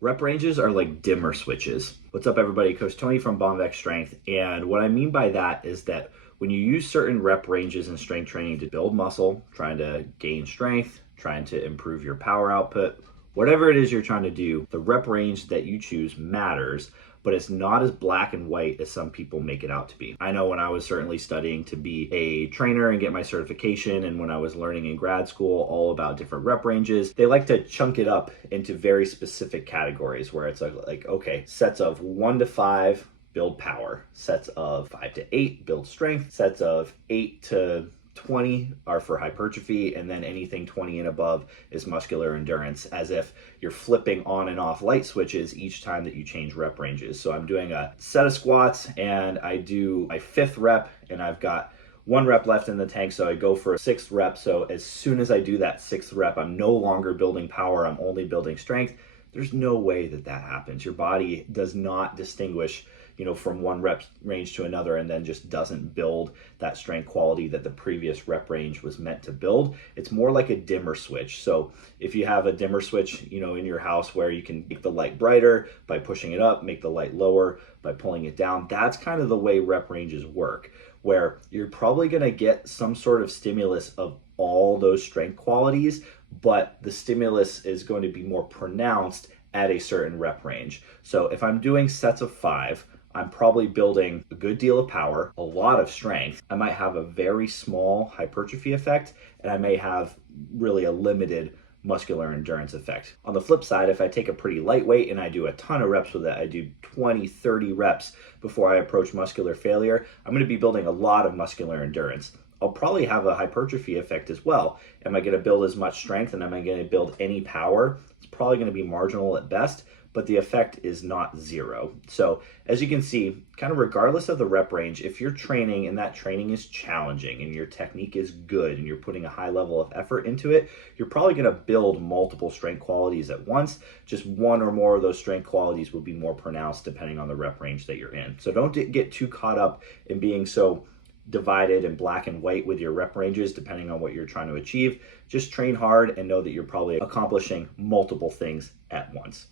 Rep ranges are like dimmer switches. What's up, everybody? Coach Tony from Bomvex Strength. And what I mean by that is that when you use certain rep ranges in strength training to build muscle, trying to gain strength, trying to improve your power output, whatever it is you're trying to do, the rep range that you choose matters, but it's not as black and white as some people make it out to be. I know when I was certainly studying to be a trainer and get my certification, and when I was learning in grad school all about different rep ranges, they like to chunk it up into very specific categories where it's like okay, sets of 1 to 5 build power, sets of 5 to 8 build strength, sets of 8 to 20 are for hypertrophy, and then anything 20 and above is muscular endurance, as if you're flipping on and off light switches each time that you change rep ranges. So I'm doing a set of squats and I do my 5th rep and I've got 1 rep left in the tank, so I go for a 6th rep. So as soon as I do that 6th rep, I'm no longer building power, I'm only building strength. There's no way that that happens. Your body does not distinguish, from one rep range to another and then just doesn't build that strength quality that the previous rep range was meant to build. It's more like a dimmer switch. So if you have a dimmer switch, in your house where you can make the light brighter by pushing it up, make the light lower by pulling it down, that's kind of the way rep ranges work, where you're probably going to get some sort of stimulus of all those strength qualities, but the stimulus is going to be more pronounced at a certain rep range. So if I'm doing sets of 5, I'm probably building a good deal of power, a lot of strength. I might have a very small hypertrophy effect, and I may have really a limited muscular endurance effect. On the flip side, if I take a pretty lightweight and I do a ton of reps with it, I do 20, 30 reps before I approach muscular failure, I'm going to be building a lot of muscular endurance. I'll probably have a hypertrophy effect as well. Am I going to build as much strength and am I going to build any power? It's probably going to be marginal at best, but the effect is not zero. So as you can see, kind of regardless of the rep range, if you're training and that training is challenging and your technique is good and you're putting a high level of effort into it, you're probably going to build multiple strength qualities at once. Just one or more of those strength qualities will be more pronounced depending on the rep range that you're in. So don't get too caught up in being so divided and black and white with your rep ranges depending on what you're trying to achieve. Just train hard and know that you're probably accomplishing multiple things at once.